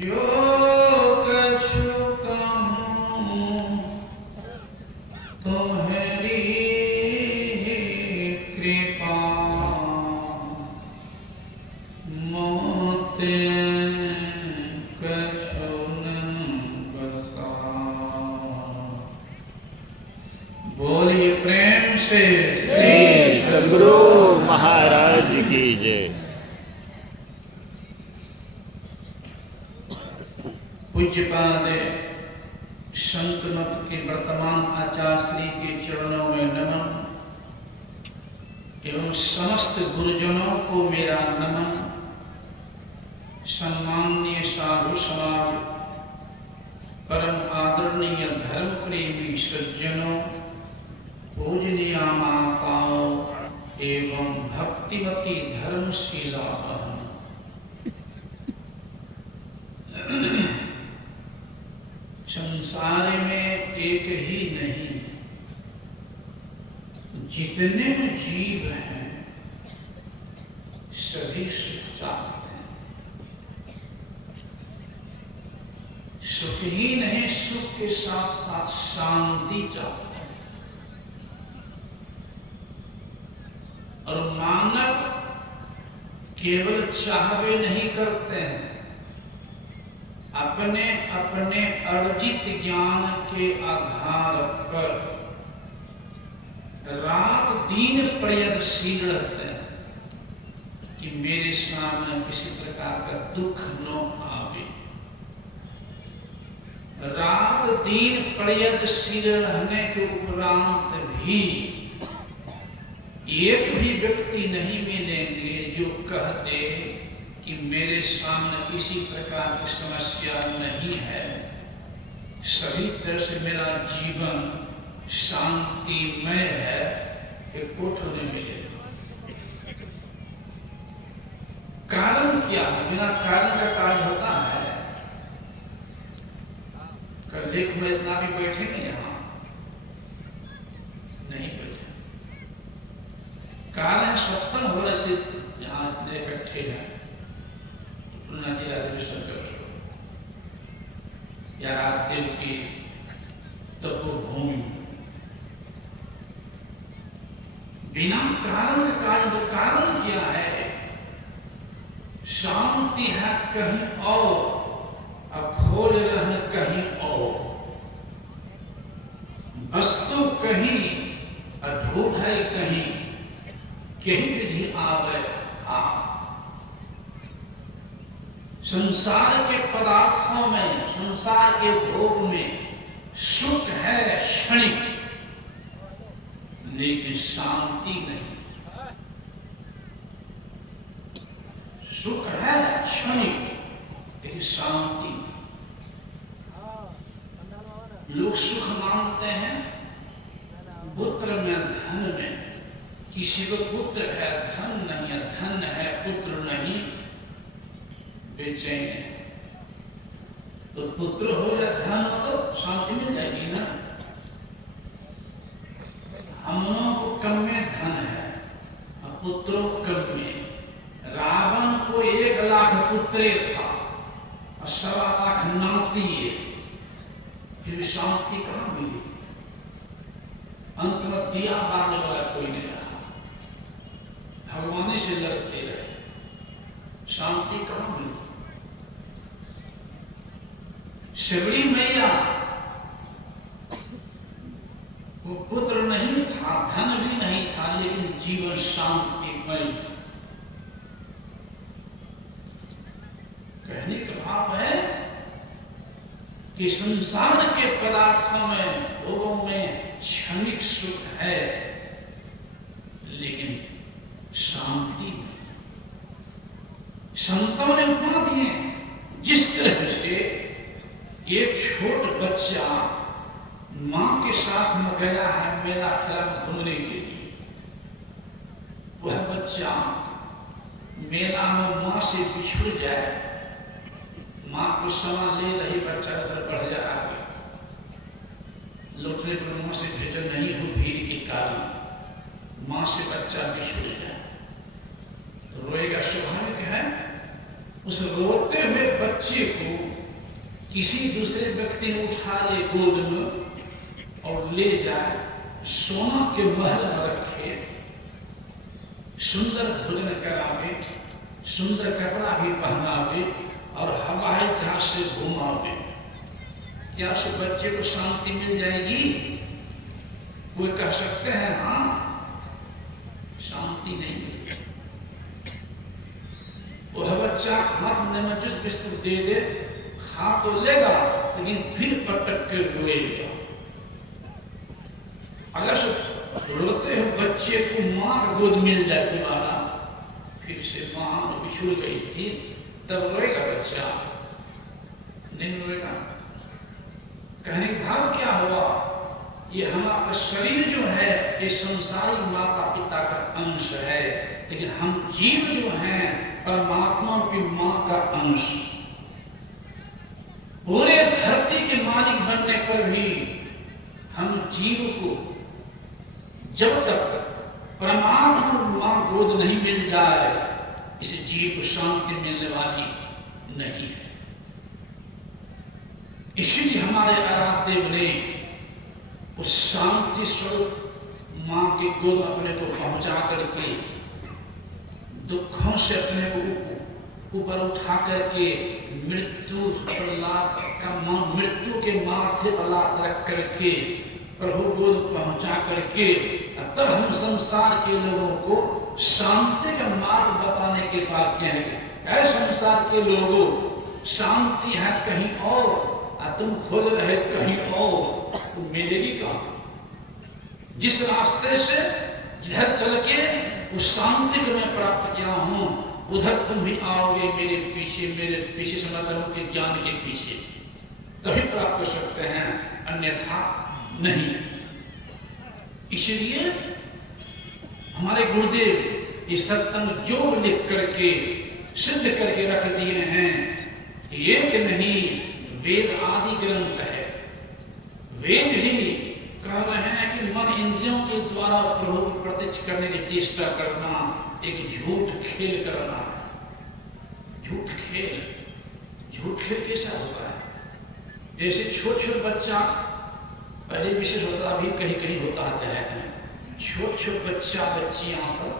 जो कछु कहूँ तुम्हारी कृपा मोते कछु न बसा। बोलिए प्रेम से श्री सद्गुरु महाराज की जय। पूज्यपाद संत मत के वर्तमान आचार्य श्री के चरणों में नमन एवं समस्त गुरुजनों को मेरा नमन। सम्माननीय साधु समाज, परम आदरणीय धर्म प्रेमी सज्जनों, पूजनीय माताओं एवं भक्तिमती धर्मशीला बहनों, संसार में एक ही नहीं, जितने जीव हैं सभी सुख चाहते हैं। सुख ही नहीं, सुख के साथ साथ शांति चाहते हैं। और मानव केवल चाहवे नहीं करते हैं, अपने अपने अर्जित ज्ञान के आधार पर रात दिन प्रयत्नशील रहते हैं कि मेरे सामने किसी प्रकार का दुख न आवे। रात दिन प्रयत्नशील रहने के उपरांत भी एक भी व्यक्ति नहीं मिलेंगे जो कह दे कि मेरे सामने किसी प्रकार की समस्या नहीं है, सभी तरह से मेरा जीवन शांतिमय है, कि कोठो नहीं मिलेगा। कारण क्या है? बिना कारण का कार्य होता है? कल लेख में इतना भी बैठेंगे यहाँ नहीं बैठे। कारण सत्तर हो रहे से यहाँ इकट्ठे हैं या राजदेव की तपोभूमि। बिना कारण का कार्य, कारण क्या है? शांति है कहीं और खोज रहे कहीं और, वस्तु कहीं ढूंढ है कहीं, कहीं विधि आवे हाथ। संसार के पदार्थों में, संसार के भोग में सुख है क्षणिक, लेकिन शांति नहीं। सुख है क्षणिक, लेकिन शांति नहीं। लोग सुख मांगते हैं पुत्र में, धन में। किसी को पुत्र है, धन नहीं है, धन है पुत्र नहीं, बेचैन है। तो पुत्र हो या धन हो तो शांति मिल जाएगी ना। हम लोगों को कम में धन है और पुत्रों कम में। रावण को 1 लाख पुत्रे था और 1.25 लाख नाती है, फिर भी शांति कहाँ मिली? अंत में दिया बारने वाला कोई नहीं रहा, भगवान से लड़ते रहे, शांति कहाँ मिली? शबरी मैया वो पुत्र नहीं था, धन भी नहीं था, लेकिन जीवन शांतिमय था। कहने का भाव है कि संसार के पदार्थों में, भोगों में क्षणिक सुख है, लेकिन शांति नहीं। संतों ने उपमा दिए, जिस तरह से एक छोट बच्चा मां के साथ में गया है मेला खेला में घूमने के लिए, वह बच्चा मेला में मां से बिछुड़ जाए, मां को सामान ले रही, बच्चा उधर बढ़ जाए आगे, लौटने पर मां से भेजन नहीं हो भीड़ के कारण, मां से बच्चा बिछुड़ जाए तो रोएगा, स्वाभाविक है। उस रोते हुए बच्चे को किसी दूसरे व्यक्ति ने उठा ले गोद में और ले जाए, सोना के महल में रखे, सुंदर भोजन करावे, सुंदर कपड़ा भी पहनावे और हवाई जहाज से घुमावे, क्या उस बच्चे को शांति मिल जाएगी? कोई कह सकते हैं हाँ, शांति नहीं मिलेगी। वह बच्चा हाथ में जिस बिस्कुट दे दे, खा तो लेगा लेकिन फिर पटक कर रोएगा। अगर रोते हुए बच्चे को माँ का गोद मिल जाए तुम्हारा, फिर से माँ बिछुड़ गई थी, तब रोएगा बच्चा, नहीं रोएगा। कहने का भाव क्या हुआ? ये हमारा शरीर जो है ये संसारी माता पिता का अंश है, लेकिन हम जीव जो हैं परमात्मा की माँ का अंश। पूरे धरती के मालिक बनने पर भी हम जीव को जब तक परमात्मा माँ गोद नहीं मिल जाए, इस जीव को शांति मिलने वाली नहीं है। इसीलिए हमारे आराध्य देव ने उस शांति स्वरूप माँ के गोद अपने को पहुंचा करके, दुखों से अपने को ऊपर उठा करके मृत्यु का मृत्यु के माथे पर लात रख करके प्रभु गोद पहुंचा करके, तब हम संसार के लोगों को शांति का मार्ग बताने के बाद क्या है? ऐ संसार के लोगों, शांति है कहीं और तुम खोज रहे कहीं और, तुम मिलेगी कहाँ? जिस रास्ते से जिधर चल के उस शांति को मैं प्राप्त किया हूं, उधर तुम भी आओगे मेरे पीछे समझ के ज्ञान के पीछे, तभी प्राप्त कर सकते हैं, अन्यथा नहीं। इसलिए हमारे गुरुदेव ये सत्संग योग लिख करके सिद्ध करके रख दिए हैं कि एक नहीं वेद आदि ग्रंथ है। वेद ही कह रहे हैं कि मन इंद्रियों के द्वारा प्रभु को प्रत्यक्ष करने की चेष्टा करना एक झूठ खेल करना है। झूठ खेल कैसा होता है? जैसे छोट बच्चा, पहले विशेष होता, अभी कहीं कहीं होता है, छोट बच्चा बच्चियां सब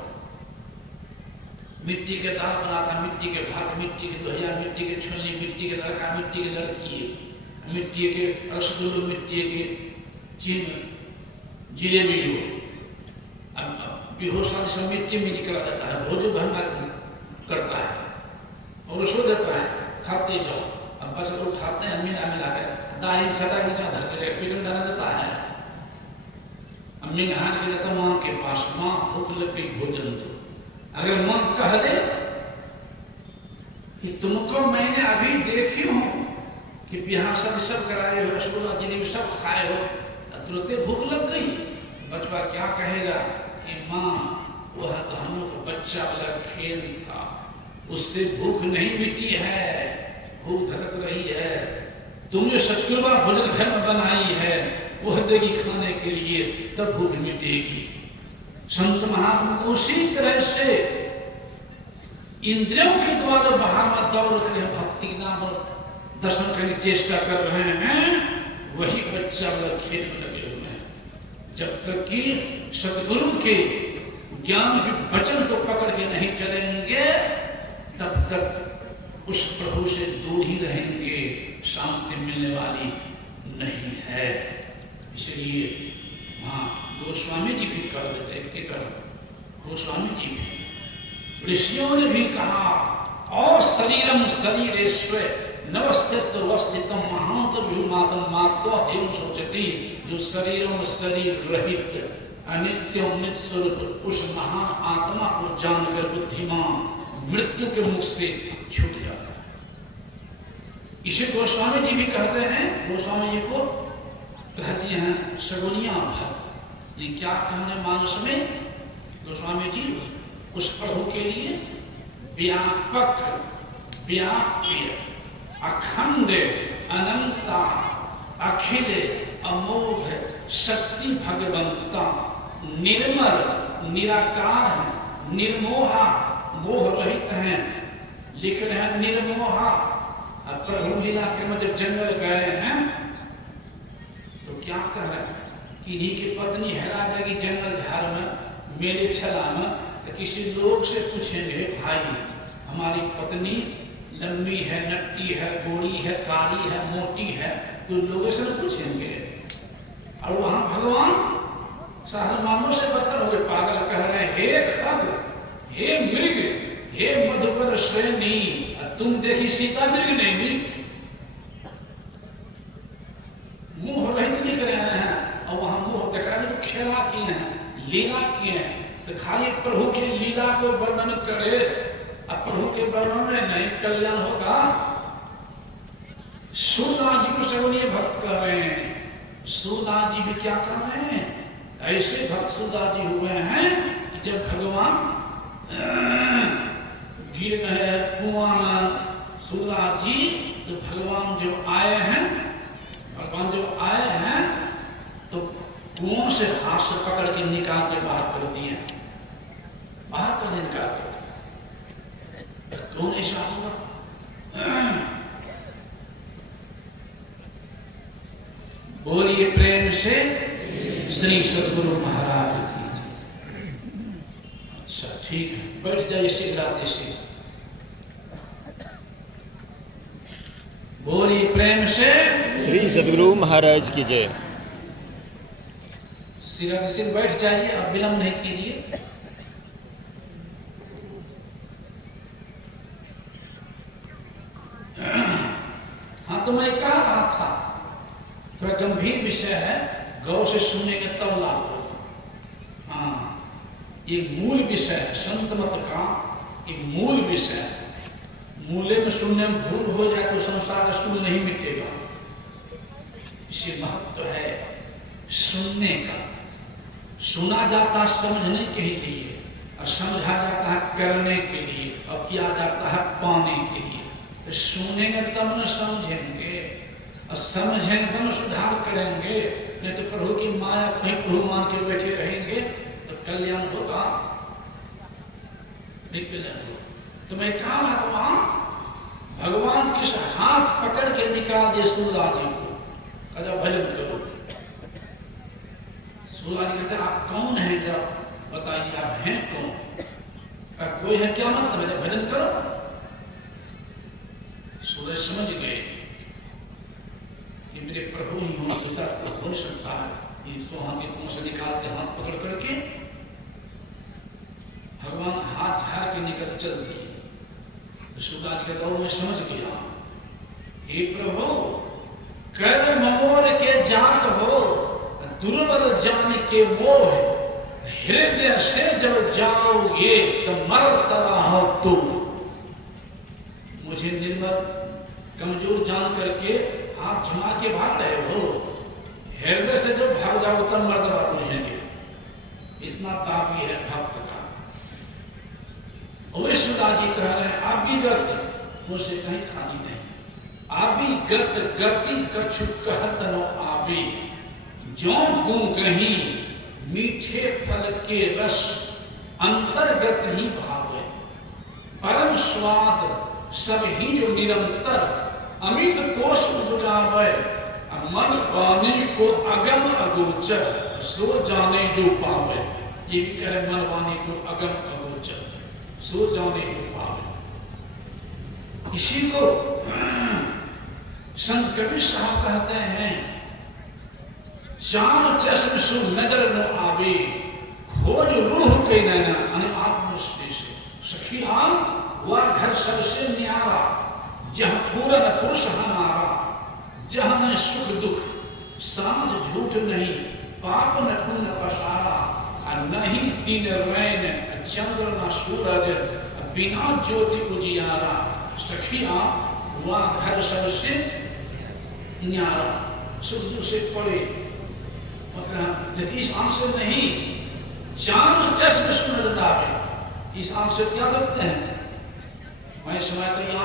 मिट्टी के दाल बनाता, मिट्टी के भात, मिट्टी के लोहिया, मिट्टी के छलनी, मिट्टी के लड़का, मिट्टी के लड़की, मिट्टी के रसगुल्लो, मिट्टी के जिलेबी बेहोशा सब मिट्टी में निकला देता है, भोज भंगा करता है और उसको देता है, खाते जाओ। अब बस उठाते हैं मिला कर दाढ़ी सटा नीचा धरते पेट में डाला देता है। अम्मी नहान के जाता माँ के पास, माँ भूख लग गई भोजन दो। अगर माँ कह दे कि तुमको मैंने अभी देखी हूं कि बिहार शादी सब कराए हो, रसगुल्ला जिलेबी सब खाए हो, तुरंत भूख लग गई, बचवा क्या कहेगा कि माँ वह तो हम लोग बच्चा वाला खेल था, उससे भूख नहीं मिटी है, भूख धड़क रही है, तुमने सचकुरबा भोजन घर में बनाई है, वह देगी खाने के लिए, तब भूख मिटेगी। संत महात्मा तो उसी तरह से इंद्रियों के द्वारा बाहर में दौड़ कर भक्ति नाम दर्शन करने की चेष्टा कर रहे हैं, वही बच्चा वाला खेल में लगे हुए हैं। जब तक कि सतगुरु के ज्ञान के वचन को पकड़ के नहीं चलेंगे, तब तक उस प्रभु से दूर ही रहेंगे, शांति मिलने वाली नहीं है। इसलिए वहाँ गोस्वामी जी भी कह देते हैं कि गोस्वामी जी भी, ऋषियों ने भी कहा, और शरीरम शरीरेश्वर नवस्थितम महांत विमातम मात्वा देव सोचती, जो शरीरों में शरीर रहित अनित्य नित्य स्वरूप उस महान आत्मा को जानकर बुद्धिमान मृत्यु के मुख से छूट जाता है। इसे गोस्वामी जी भी कहते हैं, गोस्वामी जी को कहती हैं सगुनिया भक्त। ये क्या कहने मानस में गोस्वामी जी उस प्रभु के लिए व्यापक, व्याप्य, अखंड, अनंता, अखिल, अमोघ शक्ति भगवंता, निर्मल, निराकार है, निर्मोहा, मोह रहित हैं। लिख रहे हैं निर्मोहा, प्रभु लीला के में जब जंगल गए हैं तो क्या कह रहे हैं कि इन्हीं की पत्नी हेरा जाएगी जंगल झाड़ में मेले छला में, तो किसी लोग से पूछेंगे भाई हमारी पत्नी लंबी है, नट्टी है, गोरी है, कारी है, मोटी है, तो लोगों से पूछेंगे। और वहां भगवान सहलमानों से बदतर हो गए, पागल कह रहे हैं हे खग, हे मृग, हे मधुकर श्रेणी, तुम देखी सीता मृग नहीं मिली, मुंह रहित नहीं कर रहे हैं, और वहां मुंह दिख रहा है तो खेला किए हैं, लीला किए हैं, तो खाली प्रभु की लीला को वर्णन करे, अब प्रभु के वर्णन में नहीं कल्याण होगा। सूरदास जी को श्रवणीय भक्त कह रहे हैं, सूरदास जी भी क्या कह रहे हैं, ऐसे भक्त सूरदास जी हुए हैं कि जब भगवान गिर गए कुआं में सूरदास जी, तो भगवान जब आए हैं, भगवान जब आए हैं तो कुआं से हाथ से पकड़ के निकाल के बाहर कर दिए, बाहर कर दिए निकाल के। कौन ऐसा हुआ? बोलिए प्रेम से श्री सद्गुरु महाराज की जय। अच्छा ठीक है, बैठ जाइए शीघ्राति से। बोलिए प्रेम से श्री सद्गुरु महाराज की जय। शीघ्राति से बैठ जाइए, अब विलंब नहीं कीजिए। हाँ तो मैं कह रहा था थोड़ा गंभीर विषय है, गौर से सुनेंगे तब लाभ होगा। हाँ ये मूल विषय है, संत मत का एक मूल विषय है। मूले में सुनने में भूल हो जाए तो संसार का सुन नहीं मिटेगा, इसे महत्व है सुनने का। सुना जाता समझने के लिए, और समझा जाता है करने के लिए, और किया जाता है पाने के लिए। तो सुनेंगे तब न समझेंगे, और समझेंगे तब न सुधार करेंगे, नहीं तो प्रभु की माया कहीं प्रभु मान के बैठे रहेंगे तो कल्याण होगा नहीं कल्याण होगा। तो मैं कहा ना तो वहां भगवान किस हाथ पकड़ के निकाल दे सूरदास जी को, कहा भजन करो। सूरदास जी कहते आप कौन है, जब बताइए आप हैं कौन? का कोई है क्या मतलब है, भजन करो। सूरज समझ गए कि मेरे प्रभु ही हों, दूसरा हो नहीं सकता है। ये सो हाथी कुआं से निकालते हाथ पकड़ करके, भगवान हाथ झाड़ के निकल चल दिए। तो सूरदास कहता हूं मैं समझ गया, हे प्रभु कर ममोर के जात हो, दुर्बल जान के मोह, हृदय से जब जाओगे तो मर सराहो तुम। मुझे निर्मल कमजोर जान करके आप झुमा के भाग रहे हो, हृदय से जब भाग जाओ तब मर्दबा पहुंचेंगे। इतना तापी है भक्त का। सूरदास जी कह रहे हैं अभिगत मुझसे कहीं खाली नहीं, अभिगत गति कछु कहत न आवे, जो गुण कहीं मीठे फल के रस अंतर्गत ही भावे, परम स्वाद सब ही जो निरंतर अमित तोष बुझावे, मन वाणी को अगम अगोचर सो जाने जो पावे। ये भी कह रहे मन वाणी को अगम अगोचर सो जाने जो पावे। इसी को संत कबीर साहब कहते हैं, श्याम चश्म सु नजर न आवे, खोज रूह के नैना अने आत्मदृष्टि से। सखिया वह घर सबसे न्यारा, जहाँ पूरन पुरुष हमारा, जहाँ न सुख दुख साँझ झूठ नहीं, पाप न पुण्य पसारा, नहीं दिन रैन चंद्र न सूरज, बिना ज्योति उजियारा। सखिया वह घर सबसे न्यारा, सुख दुख से पड़े, मतलब इस आंख से नहीं, जान चश्म से नजर आवे। इस आंख से क्या देखते हैं? मैं समय तो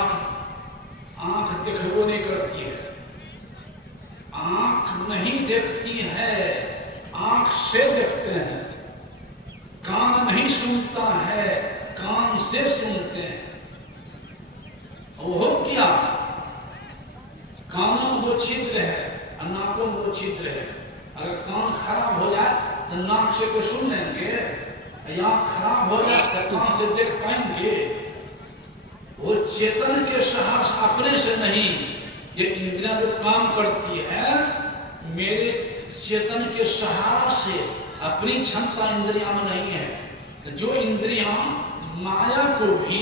आंख दिखबो नहीं करती है, आंख नहीं देखती है, आंख से देखते हैं। कान नहीं सुनता है, कान से सुनते हैं। वो क्या कानों में 2 छिद्र है और नाकों में 2 छिद्र है। अगर कान खराब हो जाए तो नाक से कोई सुन लेंगे, या खराब हो जाए तो कान से देख पाएंगे। वो चेतन के साहस अपने से नहीं, ये इंद्रियां जो काम करती है मेरे चेतन के सहारा से, अपनी क्षमता इंद्रियां में नहीं है। जो इंद्रियां माया को भी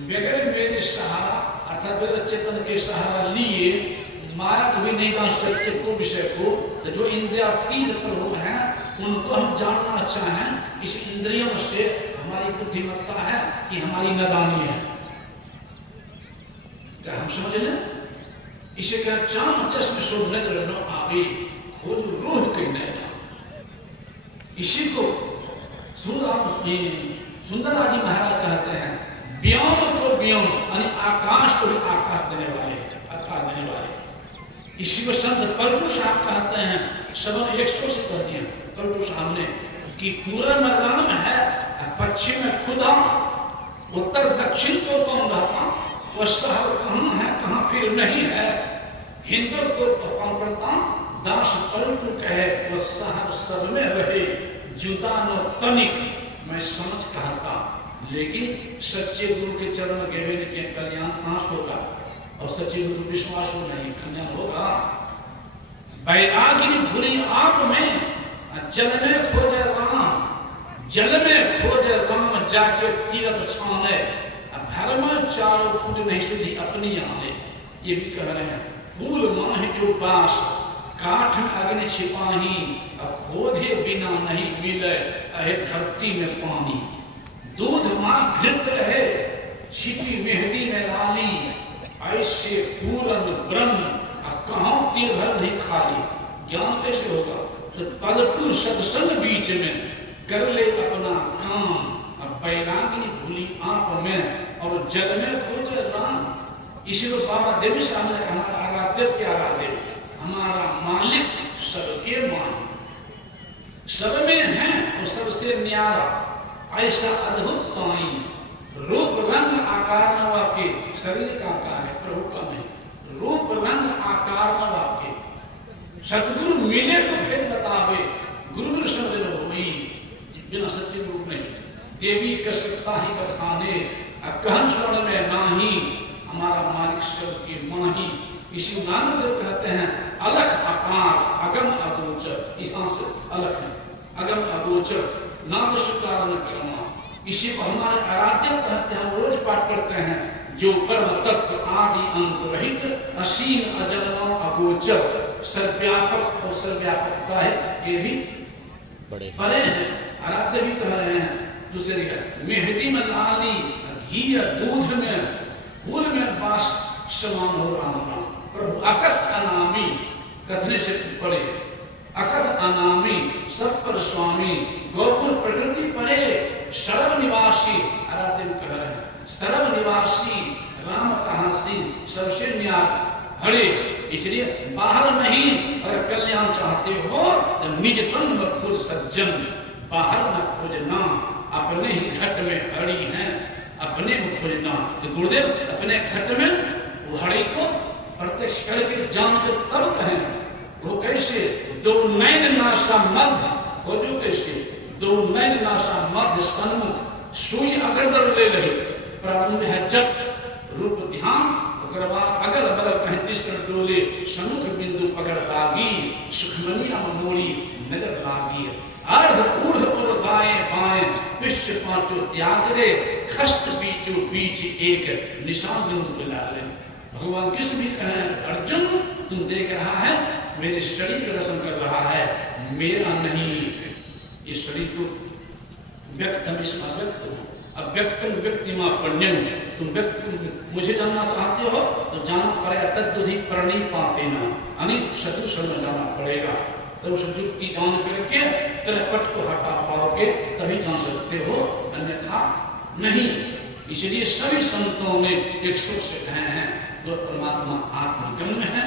बगैर मेरे सहारा अर्थात बगैर चेतन के सहारा लिए माया को भी नहीं जान सकते को विषय को, तो जो इंद्रिया तीत प्रभु हैं उनको हम जानना चाहें, इस इंद्रियों से हमारी बुद्धिमत्ता है कि हमारी नादानी है। क्या हम समझ लें? इसे क्या चाम चश्म सो नजर न आवे, खोज रूह के नैना। इसी को सुंदरलाल जी महाराज कहते हैं, व्योम को व्योम यानी आकाश को भी आकाश देने वाले, आकाश देने वाले। इसी को संत पलटू साहब कहते हैं, सब 100 से कहते हैं पलटू साहब ने कि पूरब में राम है, पश्चिम में खुदा, उत्तर दक्षिण को कौन रहता, वह साहब कहाँ है कहाँ फिर नहीं है। हिंदू को कौन पढ़ता, दास पलटू कहे वह साहब सब में रहे, जुदा न तनिक मैं समझ कहता। लेकिन सच्चे गुरु के चरण गेवे के कल्याण कहाँ होगा, और सच्चे गुरु विश्वास हो नहीं कल्याण होगा। बैरागी भूरी आप में जल में खोजे राम, जल में खोजे राम जाके तीरथ छाने, भर में चारों खुद नहीं शुद्धि अपनी आने। ये भी कह रहे हैं, फूल माह जो पास काठ में अग्नि छिपाही, अब खोदे बिना नहीं मिले अहे धरती में पानी। दूध माँ घृत रहे छिपी मेहंदी में लाली, ऐसे पूरन ब्रह्म अब कहाँ तीर भर नहीं खाली। ज्ञान कैसे होगा, तो पलटू सत्संग बीच में कर ले अपना काम, अब बैरागी भूली आप में और जल में खोजे राम। इसलिए बाबा देवी साहब ने हमारा आराध्य क्या आराध्य, हमारा मालिक सबके मालिक, सब में है और सबसे न्यारा। ऐसा अद्भुत साईं, रूप रंग आकार नवा के, शरीर का आकार है प्रभु का नहीं, रूप रंग आकार नवा के। सतगुरु मिले तो फिर बतावे, गुरु गुरु समझ लो हुई, बिना सच्चे गुरु नहीं। देवी कसरता ही बखाने कहन स्वर्ण में नाही, हमारा मालिक सबके माही। इसी नानक देव कहते हैं, अलख अपार अगम अगोचर, ईशान से अलख है, अगम अगोचर नाथ सुकार न करमा। इसी को हमारे आराध्य कहते हैं, रोज पाठ करते हैं, जो परम तत्व आदि अंत रहित असीम अजन्मा अगोचर, सर्वव्यापक और सर्वव्यापकता है के भी बड़े हैं। आराध्य भी कह रहे हैं दूसरी है, मेहंदी में लाली घी दूध में फूल में बास समान हो राम राम। प्रभु अकथ अनामी, कथने से पड़े अकथ अनामी सब पर स्वामी, गोकुल प्रकृति परे सरब निवासी। आराध्य कह रहे हैं, सरब निवासी राम कहाँ सी सबसे न्यार हरे। इसलिए बाहर नहीं, अगर कल्याण चाहते हो तो निज तन में खोज सज्जन, बाहर न खोजना, अपने ही घट में हड़ी है, अपने में खोजना। तो गुरुदेव अपने घट में वो हड़ी को प्रत्यक्ष करके जान के तब कहें। वो कैसे, दो नैन नासा मध्य खोजो, कैसे दो नैन नासा मध्य सन्मुख, सुई अगरदर ले रही, प्रारंभ है जप रूप ध्यान, अगल बगल कहें दृष्टि डोले, सन्मुख बिंदु पकड़ लागी, सुखमनिया मोड़ी नजर लागी। अर्ध ऊर्ध और दाएं बाएं विश्व पांचों त्याग रे, खस्त बीचों बीच एक निशान बिंदु मिला ले। भगवान कृष्ण भी कहें, अर्जुन तुम देख रहा है मेरे शरीर का दर्शन कर रहा है, मेरा नहीं। ये शरीर तो व्यक्तम इसका व्यक्त हो, अब व्यक्तम व्यक्तिमा पुण्यम, तुम व्यक्ति मुझे जानना चाहते हो तो जाना पड़ेगा, तद्दुधि परणी पाते ना, यानी सदृश में जाना पड़ेगा। तो उस युक्ति जान करके त्रिपट को हटा पाओगे तभी जान सकते हो, अन्यथा नहीं। इसलिए सभी संतों ने एक सूत्र से कहे हैं, जो परमात्मा आत्मगम्य है,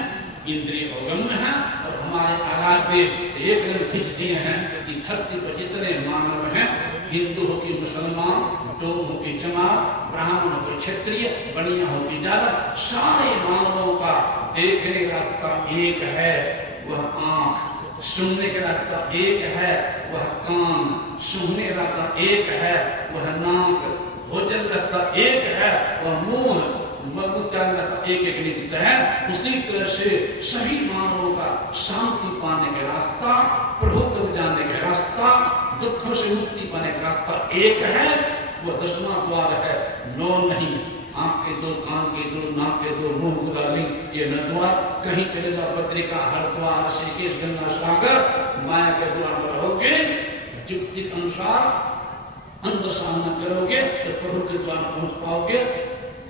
इंद्रिय अवगम्य है, और हमारे आराध्य एक रंग खींच दिए हैं कि धरती पर जितने मानव हैं, हिंदू हो कि मुसलमान, चोर हो कि जमात, ब्राह्मण हो कि क्षत्रिय, बनिया हो कि जादव, सारे मानवों का देखने का रास्ता एक है, वह आंख। सुनने का रास्ता एक है, वह कान। सूंघने का रास्ता एक है, वह नाक। भोजन का रास्ता एक है, वह मुंह। उच्चारण रास्ता एक एक निकलता है। उसी तरह से सभी मानवों का शांति पाने का रास्ता, प्रभु तक जाने का रास्ता, दुखों से मुक्ति पाने का रास्ता एक है, वह 10वां द्वार है, 9 नहीं। आंख के 2, कान के 2, नाक के 2, मुंह गुदाली, ये न द्वार। कहीं चले जाओ, पत्रिका, हरिद्वार, ऋषिकेश, गंगा सागर, माया के द्वार में रहोगे, युक्ति के अनुसार अंदर सामना करोगे तो प्रभु के द्वार पहुंच पाओगे,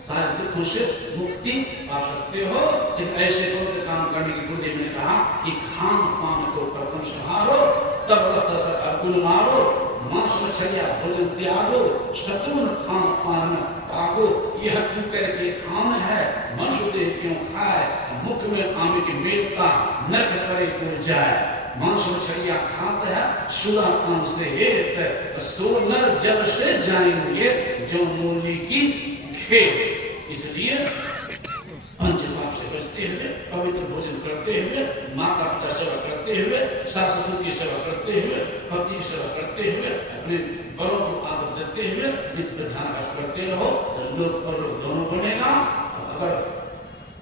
सारे दुखों से मुक्ति पा सकते हो। ऐसे बहुत काम करने की गुरुदेव ने कहा कि खान पान को प्रथम संहारो, तब रस गुण मारो, मांस मछलिया भोजन त्यागो, शत्रुन खान पान पागो। यह तू करके खान है, मनुष्य देह क्यों खाए, मुख में आमे की मेलता, नरक करे को जाए। मांस मछलिया खात है, सुला पान से हेत, सोनर जल से जाएंगे जो मूली की खेत। इसलिए पंचपाप से बचते हुए, पवित्र भोजन करते हुए, माता पिता सेवा करते हुए, सास ससुर की सेवा करते हुए, पति की सेवा करते हुए, अपने बड़ों को आदर देते हुए नित्य ध्यान करते रहो तो लोक पर लोग दोनों बनेगा। अगर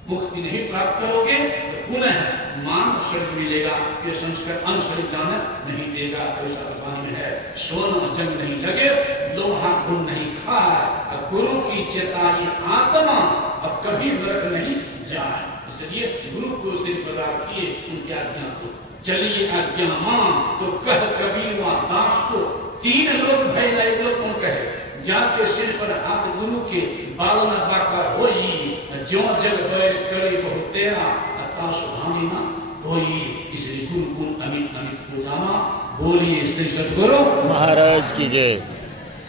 मुक्ति नहीं प्राप्त करोगे तो पुनः मान शरीर मिलेगा, ये संस्कार अन्न शरीर जाने नहीं देगा। कोई सावधानी में है, सोना जंग नहीं लगे, लोहा खून नहीं खाए, गुरु की चेताई आत्मा अब कभी नरक नहीं जाए। इसलिए गुरु को सिर पर रखिए, उनकी आज्ञा को चलिए आज्ञा मां। तो कह कबीर व दास को, 3 लोग भय ना, एक लोग कौन कहे, जाके सिर पर हाथ गुरु के बालना बाका होई, जो जग बैर करे बहुत तेरा, अता सुधानी ना होई। इसलिए गुरु गुण अमित अमित को जाना। बोलिए श्री सद्गुरु महाराज की जय।